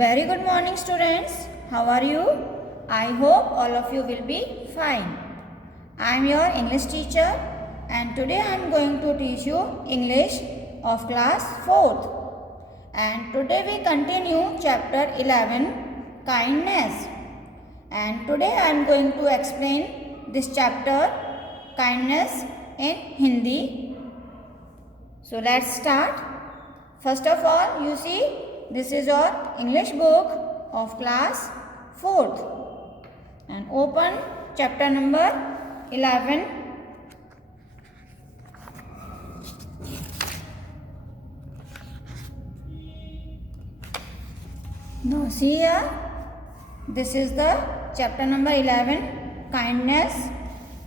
Very good morning, students. How are you? I hope all of you will be fine. I am your English teacher and today I am going to teach you English of class 4th. And today we continue chapter 11, Kindness. And today I am going to explain this chapter, Kindness, in Hindi. So let's start. First of all, you see, this is your English book of class 4th and open chapter number 11. Now see here, this is the chapter number 11, kindness,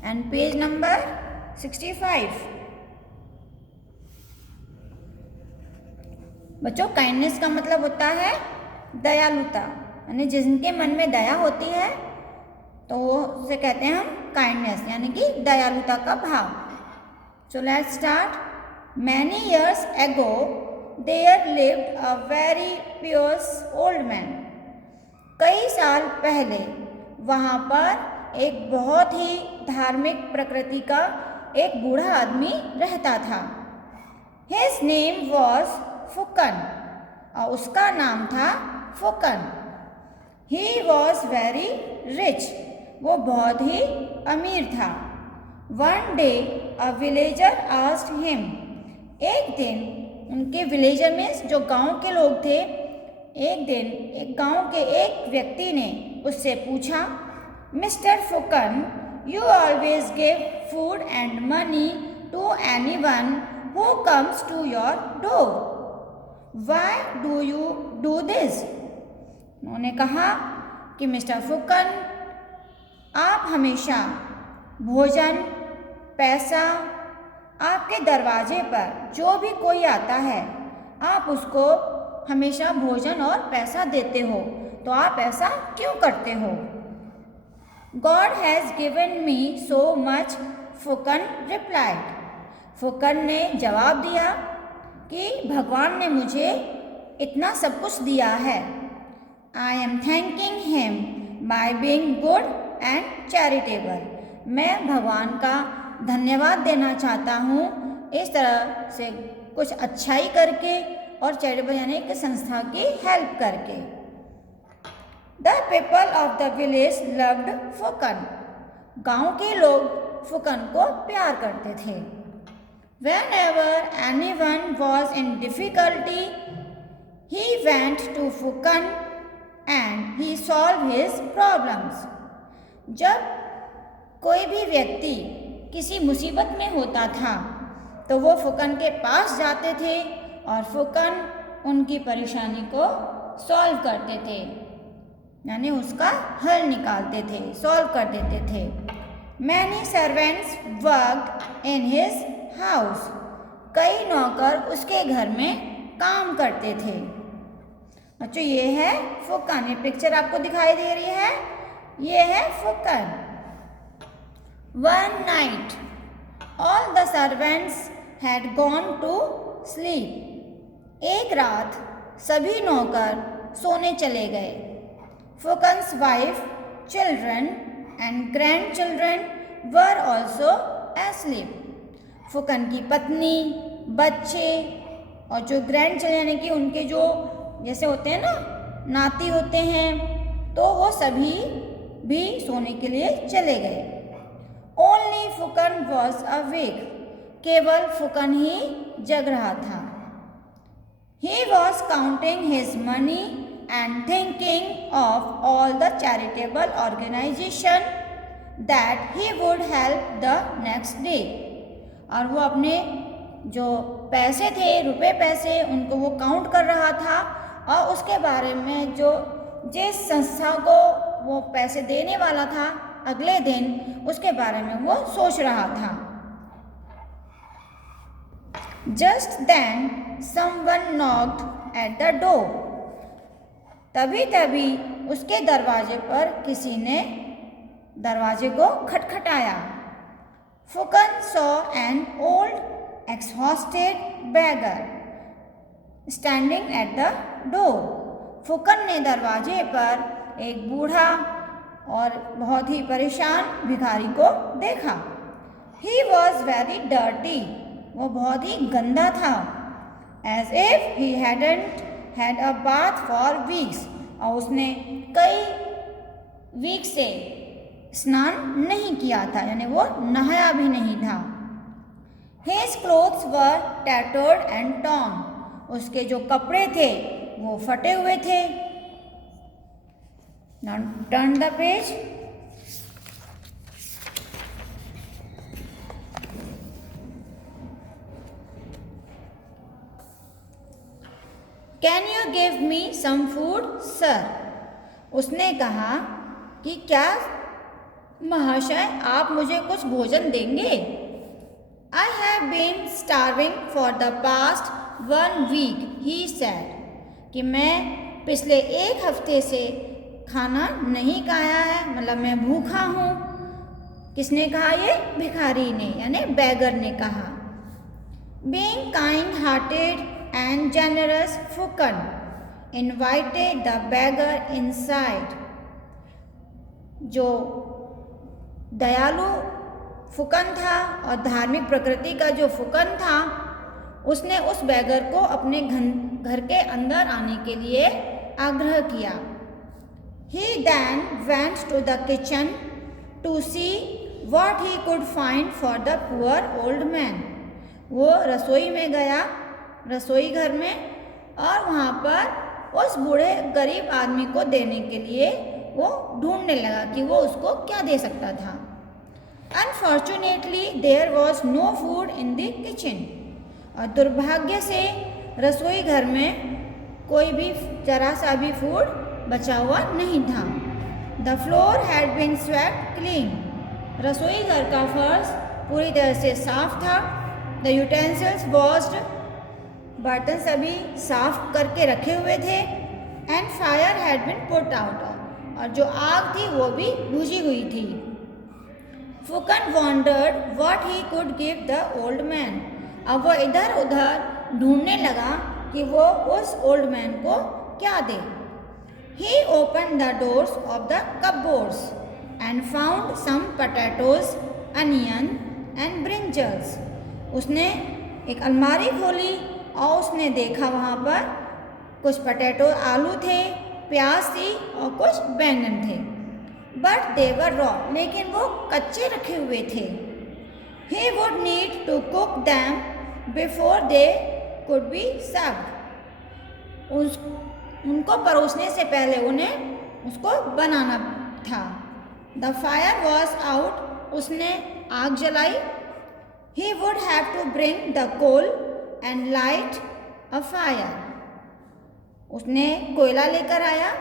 and page number 65. बच्चों, kindness का मतलब होता है दयालुता, यानी जिनके मन में दया होती है तो वो उसे कहते हैं हम काइंडनेस, यानी कि दयालुता का भाव. So let's start. Many years ago there lived a very pious old man. कई साल पहले वहाँ पर एक बहुत ही धार्मिक प्रकृति का एक बूढ़ा आदमी रहता था. हिज नेम वॉज फुकन, और उसका नाम था Phukan. He was very rich, वो बहुत ही अमीर था. वन डे अ विलेजर आस्क्ड हिम, एक दिन उनके विलेजर में जो गांव के लोग थे, एक दिन एक गांव के एक व्यक्ति ने उससे पूछा, mister Phukan, you always give food and money to anyone who comes to your door. Why do you do this? उन्होंने कहा कि मिस्टर फुकन, आप हमेशा भोजन, पैसा, आपके दरवाजे पर जो भी कोई आता है आप उसको हमेशा भोजन और पैसा देते हो, तो आप ऐसा क्यों करते हो? God has given me so much, Phukan replied. Phukan ने जवाब दिया कि भगवान ने मुझे इतना सब कुछ दिया है. I am thanking him by being good and charitable. मैं भगवान का धन्यवाद देना चाहता हूँ इस तरह से कुछ अच्छाई करके और चैरिटेबल यानी कि संस्था की हेल्प करके. The people of the village loved Phukan. गाँव के लोग फुकन को प्यार करते थे. Whenever anyone was in difficulty, he went to Fukan and he solved his problems. जब कोई भी व्यक्ति किसी मुसीबत में होता था तो वो फुकन के पास जाते थे और फुकन उनकी परेशानी को सॉल्व करते थे, यानी उसका हल निकालते थे, सॉल्व कर देते थे. Many servants worked in his house. कई नौकर उसके घर में काम करते थे. बच्चों, ये है फुकन. ये पिक्चर आपको दिखाई दे रही है, ये है Phukan. One night all the servants had gone to sleep. एक रात सभी नौकर सोने चले गए. Phukan's wife, children and grandchildren were also asleep. Phukan की पत्नी, बच्चे और जो ग्रैंड चिल्ड्रन यानी कि उनके जो जैसे होते हैं ना, नाती होते हैं, तो वो सभी भी सोने के लिए चले गए. Only Phukan was awake. केवल फुकन ही जग रहा था. He was counting his money and thinking of all the charitable organisation that he would help the next day. और वो अपने जो पैसे थे, रुपए पैसे, उनको वो काउंट कर रहा था और उसके बारे में जो जिस संस्था को वो पैसे देने वाला था अगले दिन, उसके बारे में वो सोच रहा था. Just then someone knocked at the door. तभी उसके दरवाजे पर किसी ने दरवाजे को खटखटाया. Fukan saw an old, exhausted beggar standing at the door. Phukan ने दरवाजे पर एक बूढ़ा और बहुत ही परेशान भिखारी को देखा। He was very dirty. वो बहुत ही गंदा था। As if he hadn't had a bath for weeks. और उसने कई वीक से स्नान नहीं किया था, यानी वो नहाया भी नहीं था। His clothes were tattered and torn. उसके जो कपड़े थे वो फटे हुए थे। Now turn the page. Can you give me some food, sir? उसने कहा कि क्या महाशय आप मुझे कुछ भोजन देंगे? I have been starving for the past 1 week, he said. कि मैं पिछले 1 हफ्ते से खाना नहीं खाया है, मतलब मैं भूखा हूँ। किसने कहा ये? भिखारी ने, यानी बैगर ने कहा। Being kind-hearted and generous, Fukan invited the beggar inside. जो दयालु फुकन था और धार्मिक प्रकृति का जो फुकन था, उसने उस बैगर को अपने घर के अंदर आने के लिए आग्रह किया। He then went to the kitchen to see what he could find for the poor old man. वो रसोई में गया, रसोई घर में, और वहाँ पर उस बूढ़े गरीब आदमी को देने के लिए वो ढूंढने लगा कि वो उसको क्या दे सकता था। Unfortunately, there was no food in the kitchen. और दुर्भाग्य से रसोई घर में कोई भी जरा सा भी फूड बचा हुआ नहीं था। The floor had been swept clean. रसोई घर का फर्श पूरी तरह से साफ था। The utensils washed. बर्तन सभी साफ करके रखे हुए थे। And fire had been put out. और जो आग थी वो भी बुझी हुई थी। Fukan wondered what he could give the old man. अब वो इधर उधर ढूंढने लगा कि वो उस ओल्ड मैन को क्या दे। He opened the doors of the cupboards and found some potatoes, onion and brinjals. उसने एक अलमारी खोली और उसने देखा वहाँ पर कुछ पोटैटो आलू थे, प्याज थी और कुछ बैंगन थे। बट दे वर रॉ, लेकिन वो कच्चे रखे हुए थे। He would need to cook them before they could be served. उनको परोसने से पहले उन्हें उसको बनाना था। The fire was out. उसने आग जलाई। He would have to bring the coal and light a fire. उसने कोयला लेकर आया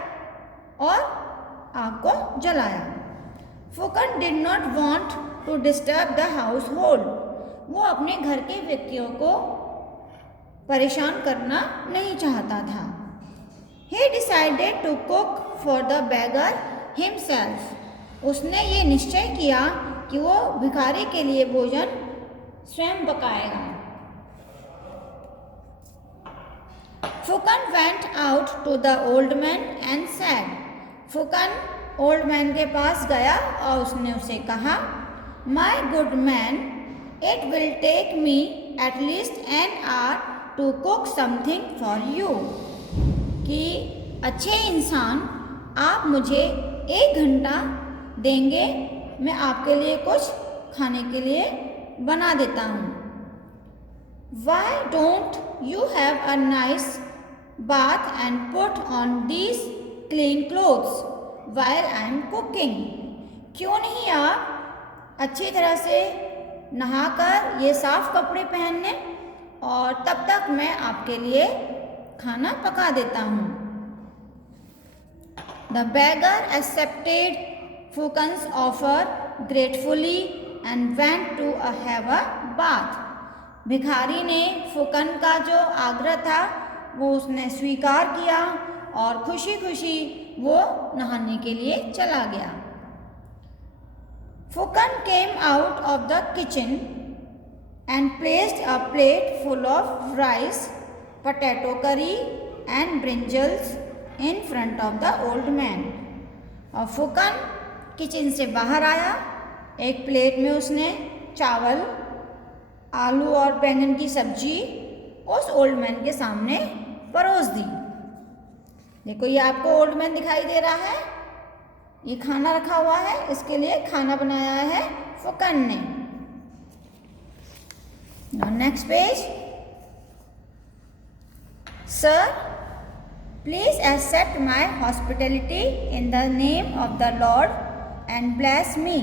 और आग को जलाया। Fukan did not want to disturb the household. वो अपने घर के व्यक्तियों को परेशान करना नहीं चाहता था। He decided to cook for the beggar himself. उसने ये निश्चय किया कि वो भिखारी के लिए भोजन स्वयं पकाएगा। Fukan went out to the old man and said. Fukan old man के पास गया और उसने उसे कहा, My good man, it will take me at least an hour to cook something for you. कि अच्छे इंसान, आप मुझे 1 घंटा देंगे, मैं आपके लिए कुछ खाने के लिए बना देता हूँ। Why don't you have a nice bath and put on these clean clothes while I am cooking? क्यों नहीं आप अच्छी तरह से नहाकर ये साफ कपड़े पहन लें और तब तक मैं आपके लिए खाना पका देता हूँ। The beggar accepted Fukan's offer gratefully and went to have a bath. भिखारी ने फुकन का जो आग्रह था वो उसने स्वीकार किया और खुशी खुशी वो नहाने के लिए चला गया। Fukan came out of the kitchen and placed a plate full of rice, potato curry and brinjals in front of the old man. और फुकन किचन से बाहर आया, एक प्लेट में उसने चावल, आलू और बैंगन की सब्जी उस ओल्ड मैन के सामने परोस दी। देखो ये आपको ओल्ड मैन दिखाई दे रहा है, ये खाना रखा हुआ है, इसके लिए खाना बनाया है फुकन ने। Next page. Sir, please accept my hospitality in the name of the lord and bless me.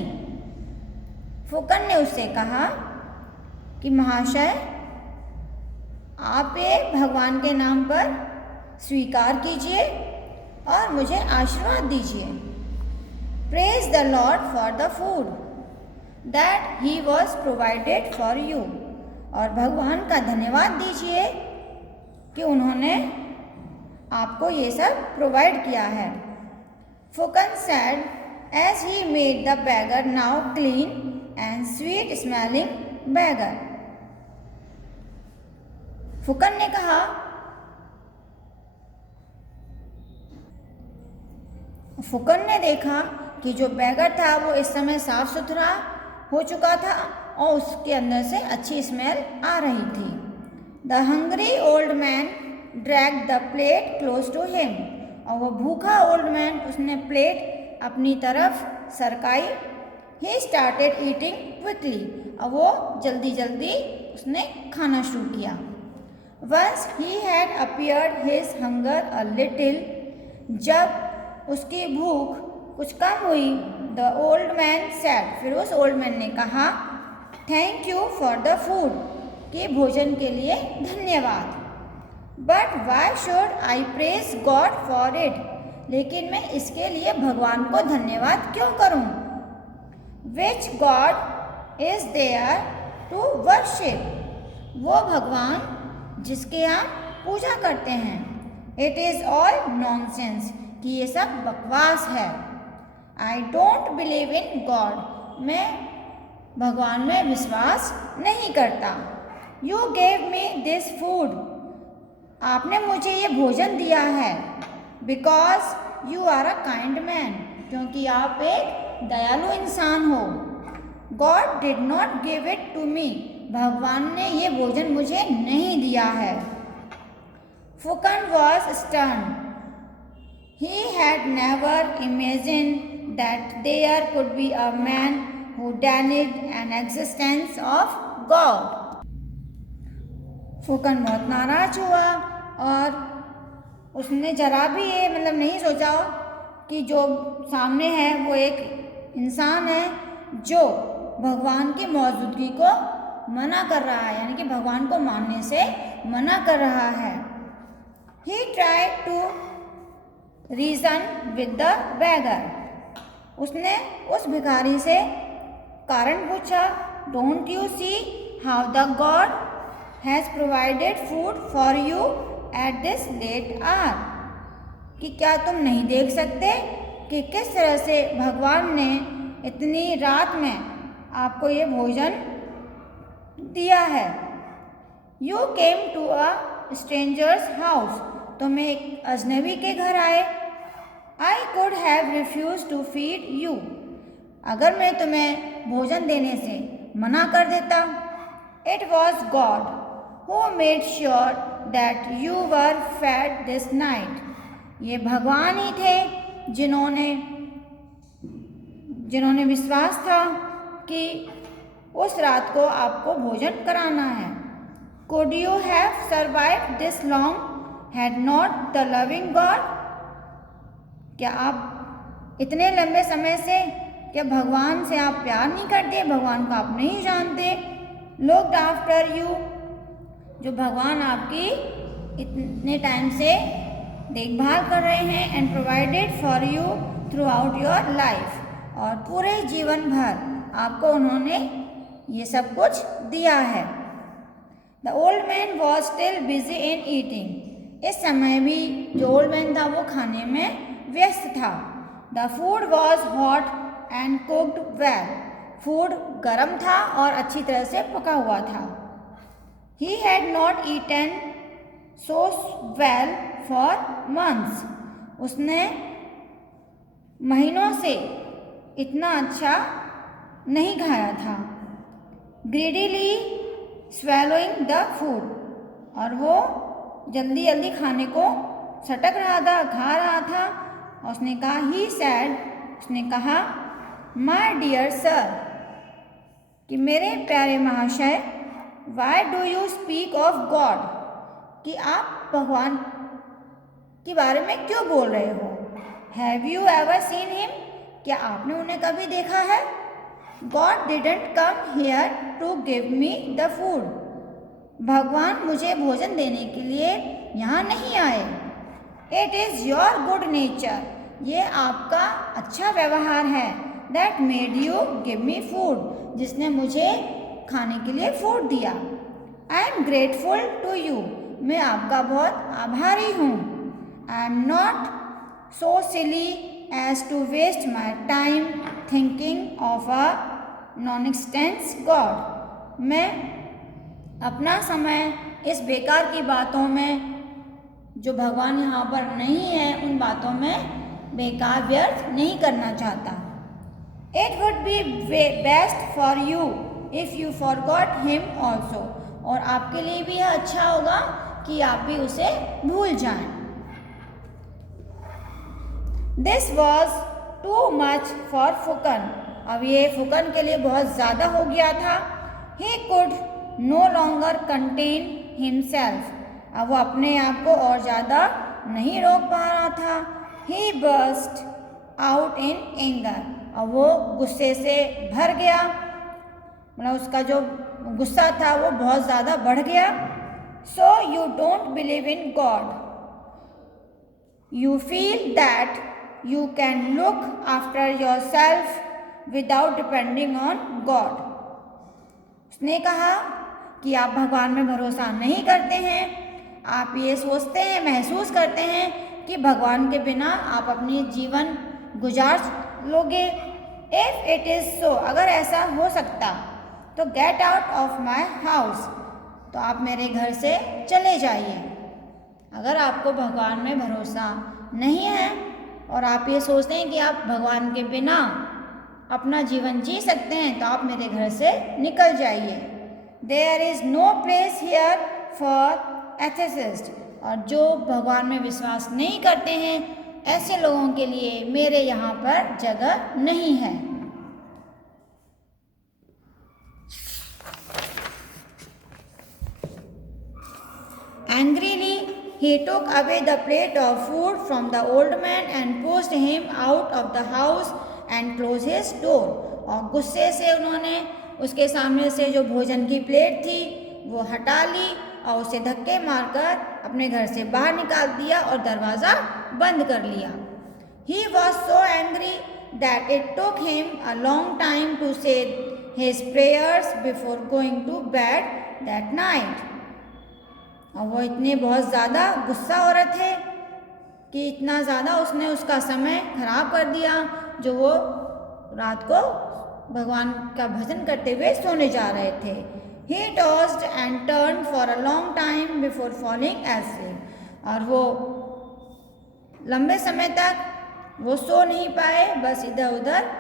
Phukan ने उससे कहा कि महाशय, आप ये भगवान के नाम पर स्वीकार कीजिए और मुझे आशीर्वाद दीजिए। Praise the Lord for the food that he was provided for you. और भगवान का धन्यवाद दीजिए कि उन्होंने आपको ये सब प्रोवाइड किया है। Phukan said as he made the beggar now clean and sweet smelling beggar. Phukan ने कहा, फुकन ने देखा कि जो बैगर था वो इस समय साफ सुथरा हो चुका था और उसके अंदर से अच्छी स्मेल आ रही थी। The hungry old man drag the plate close to him. और वो भूखा ओल्ड मैन, उसने प्लेट अपनी तरफ सरकाई। He started eating quickly. और वो जल्दी जल्दी उसने खाना शुरू किया। Once he had appeared his hunger a little. जब उसकी भूख कुछ कम हुई, द ओल्ड मैन सेड, फिर उस ओल्ड मैन ने कहा, thank you for the food, कि भोजन के लिए धन्यवाद। But why should I praise God for it. लेकिन मैं इसके लिए भगवान को धन्यवाद क्यों करूं? Which God is there to worship. वो भगवान जिसके हम पूजा करते हैं। इट इज़ ऑल नॉनसेंस, कि ये सब बकवास है। I don't believe in God, मैं भगवान में विश्वास नहीं करता। You gave me this food, आपने मुझे ये भोजन दिया है। Because you are a kind man, क्योंकि आप एक दयालु इंसान हो। God did not give it to me, भगवान ने ये भोजन मुझे नहीं दिया है। Phukan was stern. He had never imagined that there could be a man who denied an existence of God. Phukan बहुत नाराज हुआ और उसने जरा भी ये नहीं सोचा कि जो सामने है वो एक इंसान है जो भगवान की मौजूदगी को मना कर रहा है, यानी कि भगवान को मानने से मना कर रहा है। He tried to reason with the beggar. उसने उस भिखारी से कारण पूछा, don't you see how the God has provided food for you at this late hour. कि क्या तुम नहीं देख सकते कि किस तरह से भगवान ने इतनी रात में आपको ये भोजन दिया है। You came to a stranger's house, तुम एक अजनबी के घर आए। I could have refuse to feed you, अगर मैं तुम्हें भोजन देने से मना कर देता। It was God who made sure that you were fed this night. ये भगवान ही थे जिन्होंने विश्वास था कि उस रात को आपको भोजन कराना है। Could you have survive this long had not the loving God. क्या आप इतने लंबे समय से, क्या भगवान से आप प्यार नहीं करते, भगवान को आप नहीं जानते? लुक्ड आफ्टर यू, जो भगवान आपकी इतने टाइम से देखभाल कर रहे हैं। And provided for you through out your life, और पूरे जीवन भर आपको उन्होंने ये सब कुछ दिया है। The old man was still busy in eating. इस समय भी जो ओल्ड मैन था वो खाने में व्यस्त था। The food was hot and cooked well. Food गर्म था और अच्छी तरह से पका हुआ था। He had not eaten so well for months. उसने महीनों से इतना अच्छा नहीं खाया था। ग्रीडीली स्वेलोइंग द फूड, और वो जल्दी जल्दी खाने को सटक रहा था, खा रहा था। और उसने कहा ही सैड, उसने कहा माय डियर सर, कि मेरे प्यारे महाशय, why do you speak of God, कि आप भगवान के बारे में क्यों बोल रहे हो। Have you ever seen him, क्या आपने उन्हें कभी देखा है। God didn't come here to give me the food, भगवान मुझे भोजन देने के लिए यहाँ नहीं आए। It is your good nature, ये आपका अच्छा व्यवहार है, that made you give me food, जिसने मुझे खाने के लिए फूड दिया। I am grateful to you, मैं आपका बहुत आभारी हूँ। I am not so silly as to waste my time thinking of a non existence God, मैं अपना समय इस बेकार की बातों में, जो भगवान यहाँ पर नहीं है, उन बातों में बेकार व्यर्थ नहीं करना चाहता। It would be best for you if you forgot him also, और आपके लिए भी यह अच्छा होगा कि आप भी उसे भूल जाएं। This was too much for Phukan, अब ये फुकन के लिए बहुत ज़्यादा हो गया था। He could no longer contain himself, अब वो अपने आप को और ज़्यादा नहीं रोक पा रहा था। ही बर्स्ट आउट इन एंगर, और वो गुस्से से भर गया, मतलब उसका जो गुस्सा था वो बहुत ज़्यादा बढ़ गया। So you don't believe in God, you feel that you can look after your self without depending on God. उसने कहा कि आप भगवान में भरोसा नहीं करते हैं, आप ये सोचते हैं, महसूस करते हैं कि भगवान के बिना आप अपनी जीवन गुजार लोगे। इफ़ इट इज़ सो, अगर ऐसा हो सकता तो get out of my house, तो आप मेरे घर से चले जाइए। अगर आपको भगवान में भरोसा नहीं है और आप ये सोचते हैं कि आप भगवान के बिना अपना जीवन जी सकते हैं, तो आप मेरे घर से निकल जाइए। There is no place here for atheist, और जो भगवान में विश्वास नहीं करते हैं, ऐसे लोगों के लिए मेरे यहाँ पर जगह नहीं है। Angrily, he took away the plate of food from the old man and pushed him out of the house and closed his door. और गुस्से से उन्होंने उसके सामने से जो भोजन की प्लेट थी वो हटा ली और उसे धक्के मारकर अपने घर से बाहर निकाल दिया और दरवाज़ा बंद कर लिया। He was so angry that it took him a long time to say his prayers before going to bed that night. और वो इतने बहुत ज़्यादा गुस्सा हो रहे थे कि इतना ज़्यादा उसने उसका समय खराब कर दिया, जो वो रात को भगवान का भजन करते हुए सोने जा रहे थे। He tossed and turned for a long time before falling asleep, और वो लंबे समय तक वो सो नहीं पाए, बस इधर उधर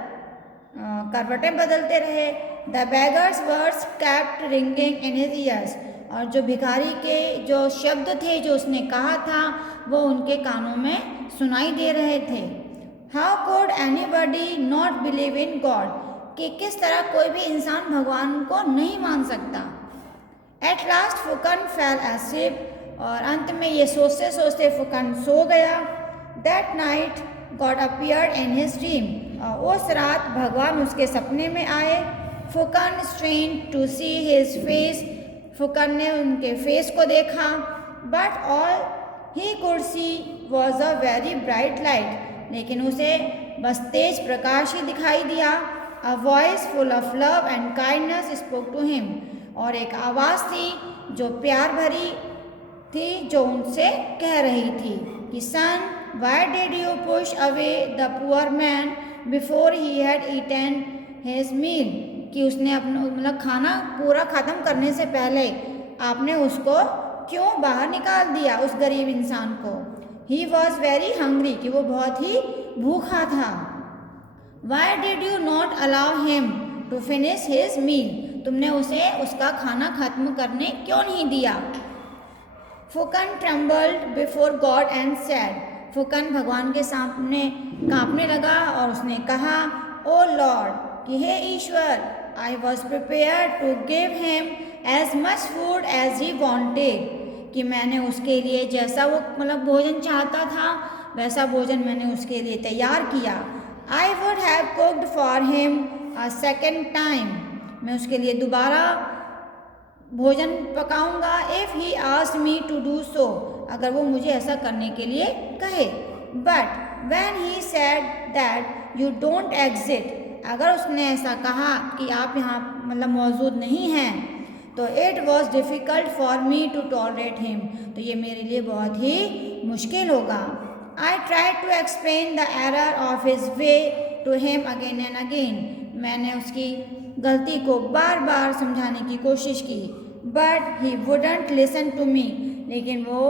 करवटें बदलते रहे। The beggar's words kept ringing in his ears, और जो भिखारी के जो शब्द थे जो उसने कहा था वो उनके कानों में सुनाई दे रहे थे। How could anybody not believe in God, कि किस तरह कोई भी इंसान भगवान को नहीं मान सकता। At last Phukan fell asleep, और अंत में ये सोचते सोचते फुकन सो गया। That night God appeared in his dream, और उस रात भगवान उसके सपने में आए। Phukan strained to see his face, Phukan ने उनके फेस को देखा। But all he could see was a very bright light, लेकिन उसे बस तेज प्रकाश ही दिखाई दिया। A voice full of love and kindness spoke to him, और एक आवाज़ थी जो प्यार भरी थी, जो उनसे कह रही थी कि son, why did you push away the poor man before he had eaten his meal, कि उसने अपना मतलब खाना पूरा ख़त्म करने से पहले आपने उसको क्यों बाहर निकाल दिया, उस गरीब इंसान को। ही वॉज वेरी हंग्री, कि वो बहुत ही भूखा था। Why did you not allow him to finish his meal, तुमने उसे उसका खाना खत्म करने क्यों नहीं दिया। Phukan trembled before God and said, Phukan भगवान के सामने कांपने लगा और उसने कहा, ओ लॉर्ड, कि हे ईश्वर, I was prepare to give him as much food as he wanted, कि मैंने उसके लिए जैसा वो मतलब भोजन चाहता था वैसा भोजन मैंने उसके लिए तैयार किया। I would have cooked for him a second time, मैं उसके लिए दोबारा भोजन पकाऊंगा। If he asked me to do so, अगर वो मुझे ऐसा करने के लिए कहे। But when he said that you don't exit, अगर उसने ऐसा कहा कि आप यहाँ मतलब मौजूद नहीं हैं, तो it was difficult for me to tolerate him, तो ये मेरे लिए बहुत ही मुश्किल होगा। I try to explain the error of his way to him again and again, मैंने उसकी गलती को बार बार समझाने की कोशिश की। But he wouldn't listen to me, लेकिन वो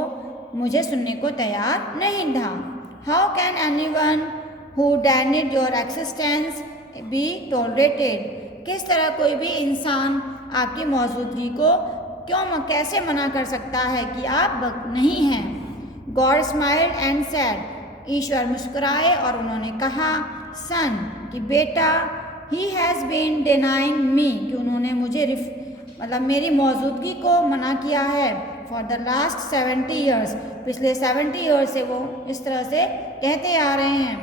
मुझे सुनने को तैयार नहीं था। How can anyone who denied your existence be tolerated, किस तरह कोई भी इंसान आपकी मौजूदगी को कैसे मना कर सकता है कि आप नहीं हैं। गॉड स्माइल्ड एंड सैड, ईश्वर मुस्कुराए और उन्होंने कहा, सन, कि बेटा, ही हैज़ बीन डिनाइंग मी, कि उन्होंने मुझे मतलब मेरी मौजूदगी को मना किया है। फॉर द लास्ट 70 ईयर्स, पिछले 70 ईयर्स से वो इस तरह से कहते आ रहे हैं।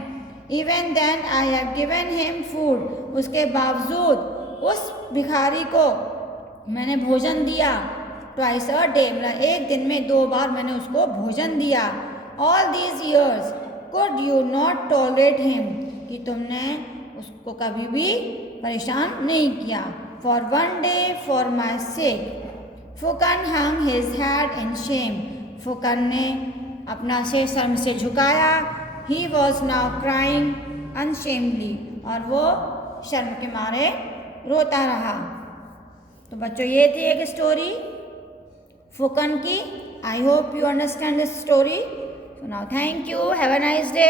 Even then I have given him food, उसके बावजूद उस भिखारी को मैंने भोजन दिया। ट्वाइस अ डे, मतलब एक दिन में 2 बार मैंने उसको भोजन दिया। All these years could you not tolerate him, कि तुमने उसको कभी भी परेशान नहीं किया। For one day for my sake, Phukan hung his head in shame, Phukan ने अपना सिर शर्म से झुकाया। He was now crying unashamedly, और वो शर्म के मारे रोता रहा। तो बच्चों, ये थी एक स्टोरी फुकन की। I hope you understand this story. So now thank you, have a nice day.